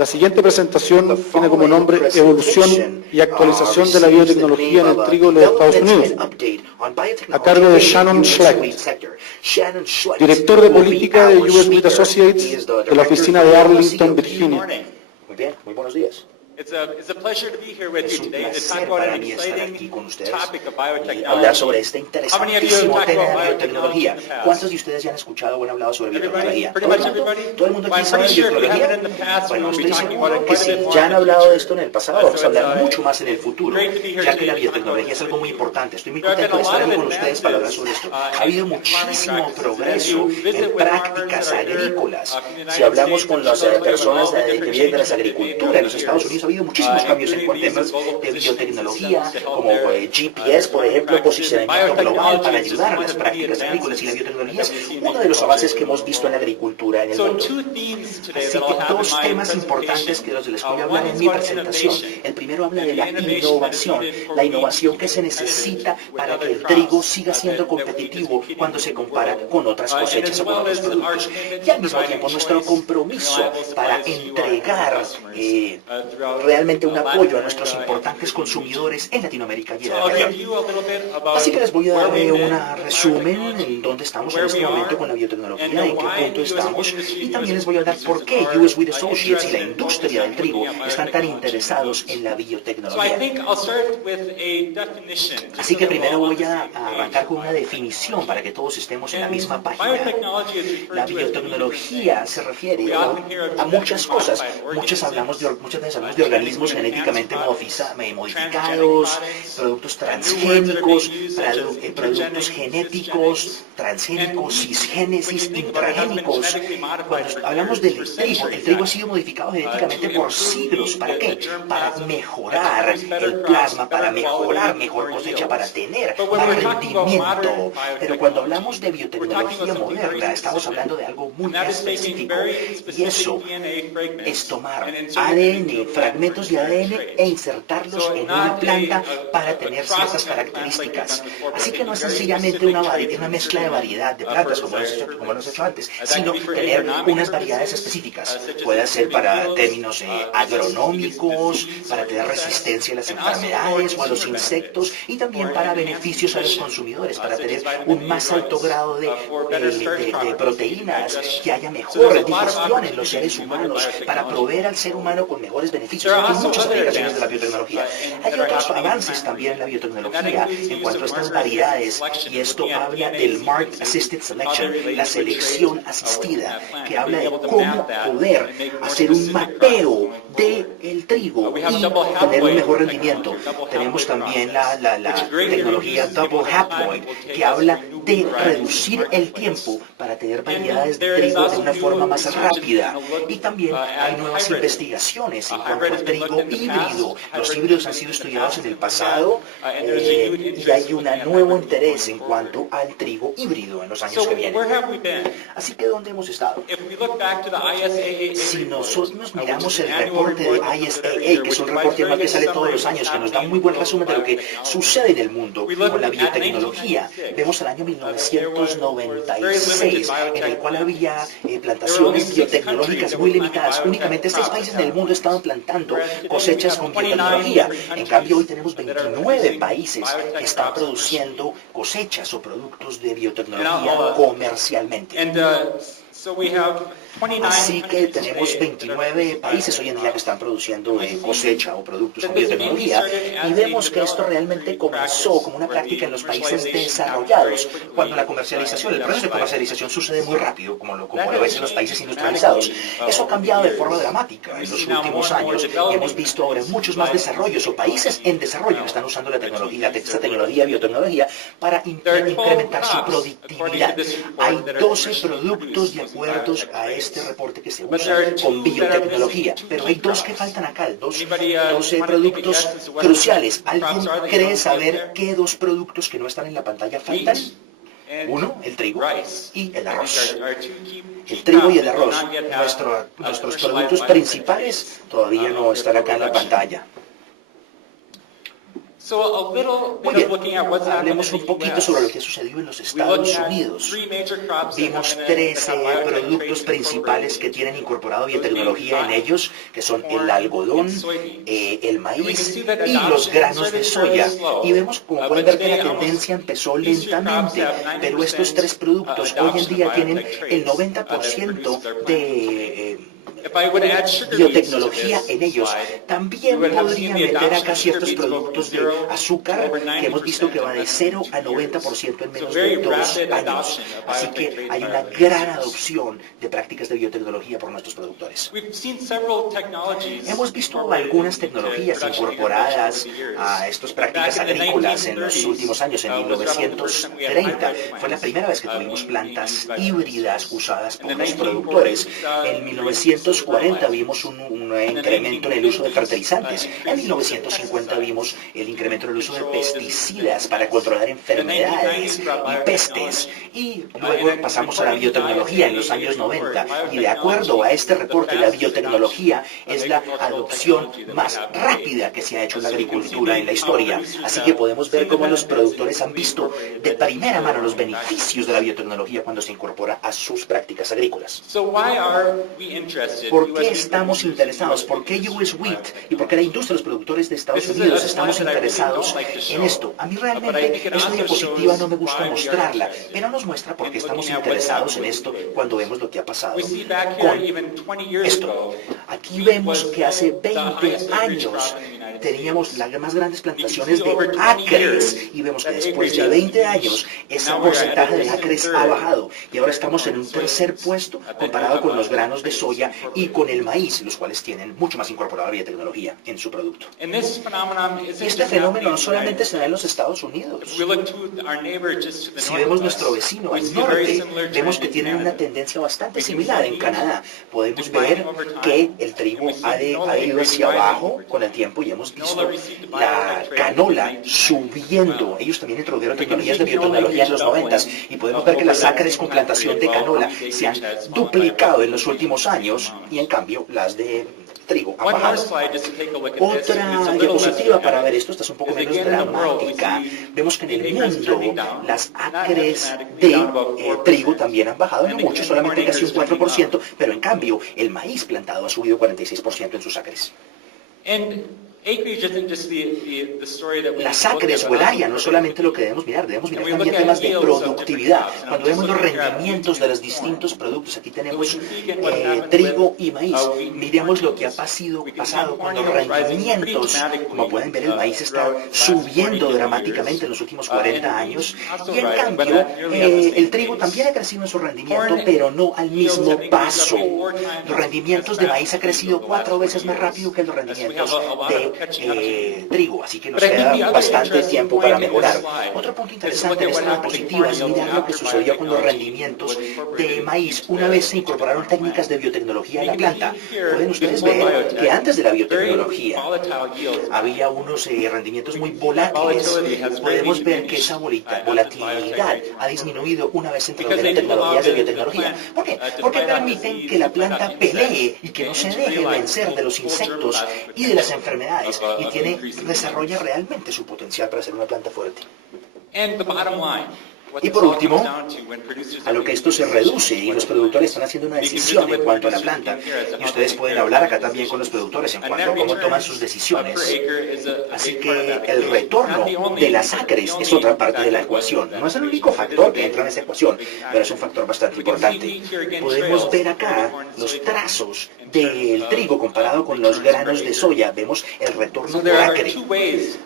La siguiente presentación tiene como nombre Evolución y actualización de la biotecnología en el trigo de los Estados Unidos, a cargo de Shannon Schlecht, director de política de US Wheat Associates de la oficina de Arlington, Virginia. Muy bien, muy buenos días. It's a pleasure to be here with Es you un today to placer talk about para an mí estar aquí exciting con ustedes topic of y hablar biotechnology. sobre este interesantísimo tema de biotecnología. ¿Cuántos de ustedes ya han escuchado o han hablado sobre biotecnología? ¿Todo el mundo aquí sabe de biotecnología? Bueno, estoy seguro que sí, ya han hablado de esto en el pasado, vamos a hablar mucho más en el futuro, ya que la biotecnología es algo muy importante. Estoy muy contento de estar aquí con ustedes para hablar sobre esto. Ha habido muchísimo progreso en prácticas agrícolas. Si hablamos con las personas que viven de las agriculturas en los Estados Unidos, ha habido muchísimos cambios en temas de biotecnología, como GPS, por ejemplo, posicionamiento global para ayudar a las prácticas agrícolas, y la biotecnología es uno de los avances que hemos visto en la agricultura en el mundo. Así que dos temas importantes que los les voy a hablar en mi presentación. El primero habla de la innovación que se necesita para que el trigo siga siendo competitivo cuando se compara con otras cosechas o con otros productos. Y al mismo tiempo nuestro compromiso para entregar realmente un apoyo a nuestros importantes consumidores en Latinoamérica y en la región. Así que les voy a dar un resumen en dónde estamos en este momento con la biotecnología, en qué punto estamos, y también les voy a hablar por qué US Wheat Associates y la industria del trigo están tan interesados en la biotecnología. Así que primero voy a arrancar con una definición para que todos estemos en la misma página. La biotecnología se refiere a muchas cosas. Muchas veces hablamos de organismos genéticamente modificados, productos transgénicos, productos genéticos, transgénicos, cisgénesis, intragénicos. Cuando hablamos del trigo, el trigo ha sido modificado genéticamente por siglos. ¿Para qué? Para mejorar el plasma, para mejorar mejor cosecha, para tener más rendimiento. Pero cuando hablamos de biotecnología moderna, estamos hablando de algo muy específico, y eso es tomar ADN, fragmentos de ADN, e insertarlos en una planta para tener ciertas características. Así que no es sencillamente una mezcla de variedad de plantas, como lo hemos hecho antes, sino tener unas variedades específicas. Puede ser para términos agronómicos, para tener resistencia a las enfermedades o a los insectos, y también para beneficios a los consumidores, para tener un más alto grado de proteínas, que haya mejor digestión en los seres humanos, para proveer al ser humano con mejores beneficios. Hay muchas aplicaciones de la biotecnología. Hay otros avances también en la biotecnología en cuanto a estas variedades, y esto habla del Marked Assisted Selection, la selección asistida, que habla de cómo poder hacer un mapeo del trigo y tener un mejor rendimiento. Tenemos también la tecnología Double Haploid, que habla de reducir el tiempo para tener variedades de trigo de una forma más rápida. Y también hay nuevas investigaciones en cuanto al trigo híbrido. Los híbridos han sido estudiados en el pasado, y hay un nuevo interés en cuanto al trigo híbrido en los años que vienen. Así que, ¿dónde hemos estado? Si nosotros miramos el reporte de ISAA, que es un reporte anual que sale todos los años, que nos da un muy buen resumen de lo que sucede en el mundo con la biotecnología, vemos el año 1996, en el cual había plantaciones biotecnológicas muy limitadas. Únicamente 6 países en el mundo estaban plantando cosechas con biotecnología. En cambio, hoy tenemos 29 países que están produciendo cosechas o productos de biotecnología comercialmente. Así que tenemos 29 países hoy en día que están produciendo cosecha o productos con biotecnología, y vemos que esto realmente comenzó como una práctica en los países desarrollados, cuando el proceso de comercialización sucede muy rápido, como lo ves en los países industrializados. Eso ha cambiado de forma dramática en los últimos años, y hemos visto ahora muchos más desarrollos o países en desarrollo que están usando esta tecnología, biotecnología, para incrementar su productividad. Hay 12 productos de acuerdo a este reporte que se usa con biotecnología, pero hay 2 que faltan acá, 12 productos cruciales. ¿Alguien cree saber qué 2 productos que no están en la pantalla faltan? Uno, el trigo y el arroz. El trigo y el arroz, nuestros productos principales, todavía no están acá en la pantalla. Muy bien, hablemos un poquito sobre lo que ha sucedido en los Estados Unidos. Vimos 13 productos principales que tienen incorporado biotecnología en ellos, que son el algodón, el maíz y los granos de soya. Y vemos, como pueden ver, que la tendencia empezó lentamente, pero estos 3 productos hoy en día tienen el 90% de biotecnología en ellos. También podría meter acá ciertos productos de azúcar que hemos visto que va de 0 a 90% en menos de 2 años. Así que hay una gran adopción de prácticas de biotecnología por nuestros productores. Hemos visto algunas tecnologías incorporadas a estas prácticas agrícolas en los últimos años. En 1930 fue la primera vez que tuvimos plantas híbridas usadas por los productores. En 1940 vimos un incremento en el uso de fertilizantes. En 1950 vimos el incremento en el uso de pesticidas para controlar enfermedades y pestes. Y luego pasamos a la biotecnología en los años 90. Y de acuerdo a este reporte, la biotecnología es la adopción más rápida que se ha hecho en la agricultura en la historia. Así que podemos ver cómo los productores han visto de primera mano los beneficios de la biotecnología cuando se incorpora a sus prácticas agrícolas. ¿Por qué estamos interesados? ¿Por qué US Wheat? ¿Y por qué la industria de los productores de Estados Unidos estamos interesados en esto? A mí realmente esta diapositiva no me gusta mostrarla, pero nos muestra por qué estamos interesados en esto cuando vemos lo que ha pasado con esto. Aquí vemos que hace 20 años teníamos las más grandes plantaciones de acres y vemos que después de 20 años ese porcentaje de acres ha bajado y ahora estamos en un tercer puesto comparado con los granos de soya y con el maíz, los cuales tienen mucho más incorporada la biotecnología en su producto. Este fenómeno no solamente se da en los Estados Unidos. Si vemos nuestro vecino al norte, vemos que tienen una tendencia bastante similar en Canadá. Podemos ver que el trigo ha ido hacia abajo con el tiempo y hemos visto la canola subiendo. Ellos también introdujeron tecnologías de biotecnología en los 90 y podemos ver que las acres con plantación de canola se han duplicado en los últimos años y en cambio las de trigo han bajado. Otra diapositiva para ver esto, esta es un poco menos dramática. Vemos que en el mundo las acres de trigo también han bajado, no mucho, solamente casi un 4%, pero en cambio el maíz plantado ha subido 46% en sus acres. Las acres o el área no es solamente lo que debemos mirar también temas de productividad. Cuando vemos los rendimientos de los distintos productos, aquí tenemos trigo y maíz. Miremos lo que ha pasado con los rendimientos. Como pueden ver, el maíz está subiendo dramáticamente en los últimos 40 años y en cambio el trigo también ha crecido en su rendimiento, pero no al mismo paso. Los rendimientos de maíz han crecido 4 veces más rápido que los rendimientos de trigo, así que nos queda bastante tiempo para mejorar. Otro punto interesante en esta diapositiva es mirar lo que sucedió con los rendimientos de maíz una vez se incorporaron técnicas de biotecnología a la planta. Pueden ustedes ver que antes de la biotecnología había unos rendimientos muy volátiles. Podemos ver que esa volatilidad ha disminuido una vez se introdujeron tecnologías de biotecnología. ¿Por qué? Porque permiten que la planta pelee y que no se deje vencer de los insectos y de las enfermedades y desarrolla realmente su potencial para ser una planta fuerte. Y por último, a lo que esto se reduce y los productores están haciendo una decisión en cuanto a la planta. Y ustedes pueden hablar acá también con los productores en cuanto a cómo toman sus decisiones. Así que el retorno de las acres es otra parte de la ecuación. No es el único factor que entra en esa ecuación, pero es un factor bastante importante. Podemos ver acá los trazos del trigo comparado con los granos de soya. Vemos el retorno por acre.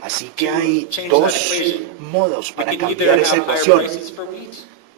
Así que hay 2 modos para cambiar esa ecuación.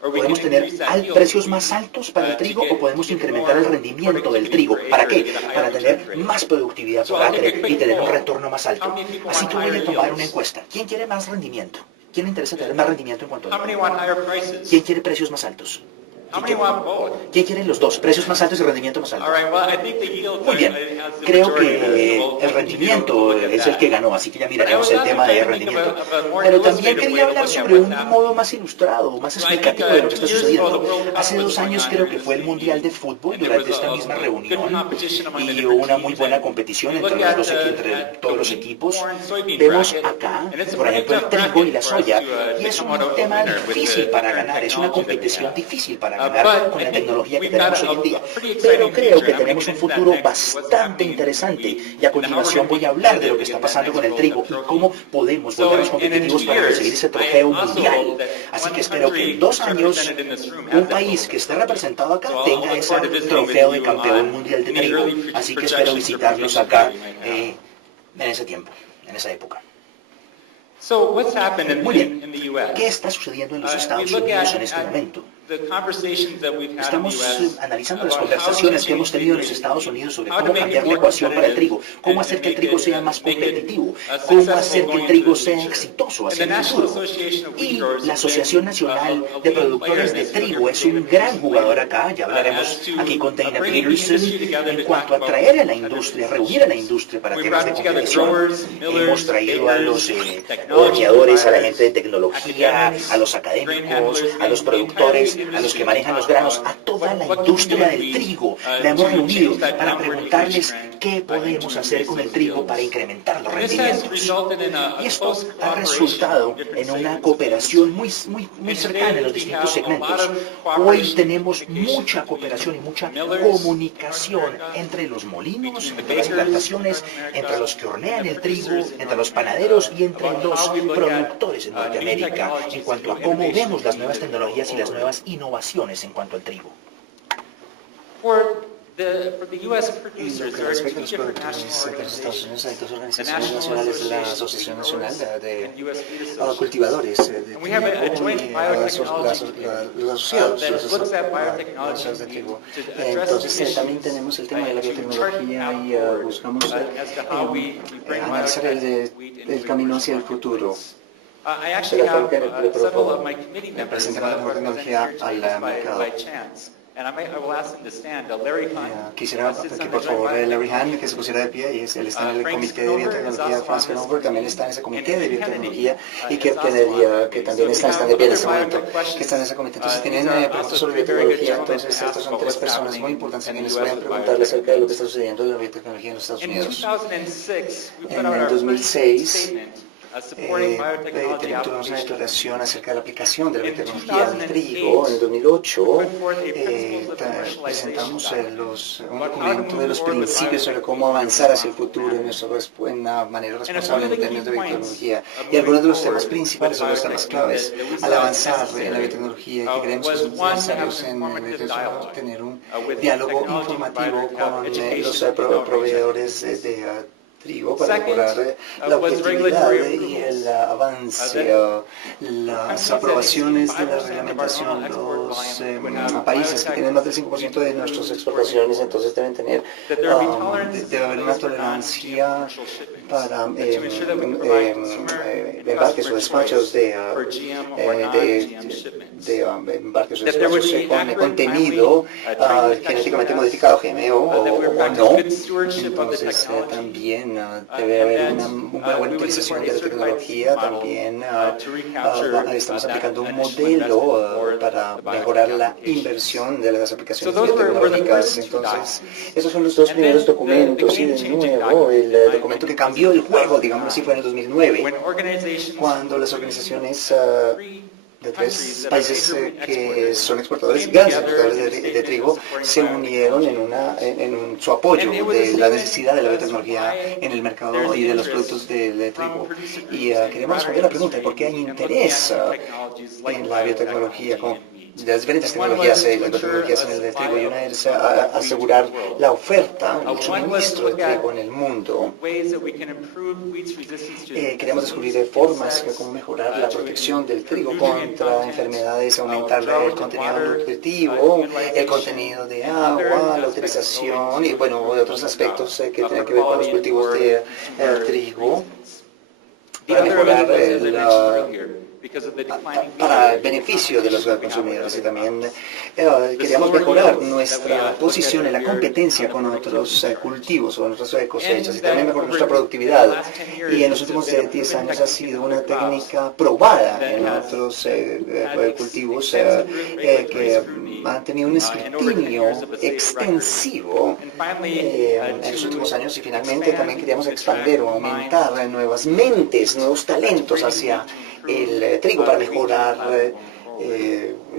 Podemos tener precios más altos para el trigo o podemos incrementar el rendimiento del trigo. ¿Para qué? Para tener más productividad por acre y tener un retorno más alto. Así que voy a tomar una encuesta. ¿Quién quiere más rendimiento? ¿Quién le interesa tener más rendimiento en cuanto a... ¿Quién quiere precios más altos? How many want both? ¿Quién quiere los dos? Precios más altos y rendimiento más alto. All right, well, I think the yield Muy bien, has the creo majority que of this, so el rendimiento es el que ganó, así que ya But I miraremos was el also tema de trying to think rendimiento. of a more Pero también illustrative quería way to hablar look at sobre what's un happening. modo más ilustrado, más explicativo de lo que está sucediendo. Hace 2 años creo que fue el Mundial de Fútbol, durante esta misma reunión, y una muy buena competición entre todos los equipos. Vemos acá, por ejemplo, el trigo y la soya, y es un tema difícil para ganar, es una competición difícil para ganar con la tecnología que tenemos hoy en día. Pero creo que tenemos un futuro bastante interesante, y a continuación voy a hablar de lo que está pasando con el trigo y cómo podemos volvernos competitivos para conseguir ese trofeo mundial. Así que espero que en 2 años un país que esté representado acá tenga ese trofeo de campeón mundial de trigo. Así que espero visitarlos acá en ese tiempo, en esa época. So what's happened Muy bien, in the U.S.? ¿qué está sucediendo en los We Estados look Unidos en at este momento? the conversations that we've had in the Estamos U.S. analizando las about how conversaciones to que hemos change tenido en los the Estados Unidos sobre how to cómo make it cambiar la more ecuación para el trigo, competitive cómo and hacer que el make trigo it- sea más make it, competitivo, cómo successful hacer que going el trigo into the sea future. exitoso And hacia the el National futuro. Association of Wheat Y Growers la has been Asociación a Nacional leading de player Productores in de this. Trigo es un gran jugador acá, ya hablaremos aquí con Dana Peterson, en cuanto a traer a la industria, reunir a la industria para temas de competición. Hemos traído a los horneadores, a la gente de tecnología, a los académicos, a los productores, a los que manejan los granos, a toda la industria del trigo. La hemos reunido para preguntarles qué podemos hacer con el trigo para incrementar los rendimientos. Y esto ha resultado en una cooperación muy cercana en los distintos segmentos. Hoy tenemos mucha cooperación y mucha comunicación entre los molinos, entre las plantaciones, entre los que hornean el trigo, entre los panaderos y entre los productores en Norteamérica en cuanto a cómo vemos las nuevas tecnologías y las nuevas innovaciones en cuanto al trigo. For the U.S. En producers, lo que there are respecta a two los different productores national de los Estados Unidos, hay dos organizations, organizaciones nacionales, la Asociación Nacional de Cultivadores de And we have a joint trigo y biotechnology los asociados, that los looks at asociados de trigo. to address Entonces the también issues tenemos el tema de la to chart biotecnología out y forward buscamos as to how we bring analizar biotech el camino hacia el futuro. I actually have several of my committee members Presentamos la tecnología al mercado. by chance. And I will ask them to stand. Larry Hunt Quisiera sits que on por the favor joint Larry Hahn, que se pusiera de pie, y él está en el comité de biotecnología. Franz Hanover también está en ese comité de biotecnología, y que Kennedy, que también están de pie en ese momento, que están en ese comité. Entonces tienen preguntas sobre biotecnología. Entonces estas son 3 personas muy importantes a quienes voy a preguntarle acerca de lo que está sucediendo en la biotecnología en los Estados In Unidos. 2006, we put En out el our 2006, first statement supporting biotechnology tuvimos una applications. declaración acerca de la aplicación de la biotecnología del trigo. En el 2008 presentamos un documento de los principios sobre cómo avanzar hacia el futuro en una manera responsable en términos de biotecnología. Y algunos de los temas principales son los temas claves al avanzar en la biotecnología que creemos que son necesarios en tener un diálogo informativo con los proveedores de trigo para mejorar la objetividad y el avance, las aprobaciones de la reglamentación. Los países que tienen más del 5% de nuestras exportaciones, entonces deben tener, debe haber una tolerancia para embarques o despachos de embarques o despachos con contenido genéticamente modificado, GMO o no. Entonces también debe haber una buena utilización de la tecnología. También estamos aplicando un modelo para mejorar la inversión de las aplicaciones biotecnológicas. Entonces, esos son los 2 primeros documentos. Y de nuevo, el documento que cambió el juego, digamos así, fue en el 2009, cuando las organizaciones de 3 países que son exportadores, grandes exportadores de trigo, se unieron en su apoyo de la necesidad de la biotecnología en el mercado y de los productos de trigo. Y queremos responder a la pregunta de por qué hay interés en la biotecnología, de las diferentes tecnologías, las biotecnologías en el trigo. Y una es asegurar la oferta, el suministro de trigo en el mundo. Queremos descubrir formas de cómo mejorar la protección del trigo contra enfermedades, aumentar el contenido nutritivo, el contenido de agua, la utilización y bueno, otros aspectos que tienen que ver con los cultivos de trigo para mejorar para el beneficio de los consumidores, y también queríamos mejorar nuestra posición en la competencia con otros cultivos o otras cosechas, y también mejorar nuestra productividad. Y en los últimos 10 años ha sido una técnica probada en otros cultivos que han tenido un escrutinio extensivo en los últimos años, y finalmente también queríamos expandir o aumentar nuevas mentes, nuevos talentos hacia el trigo para mejorar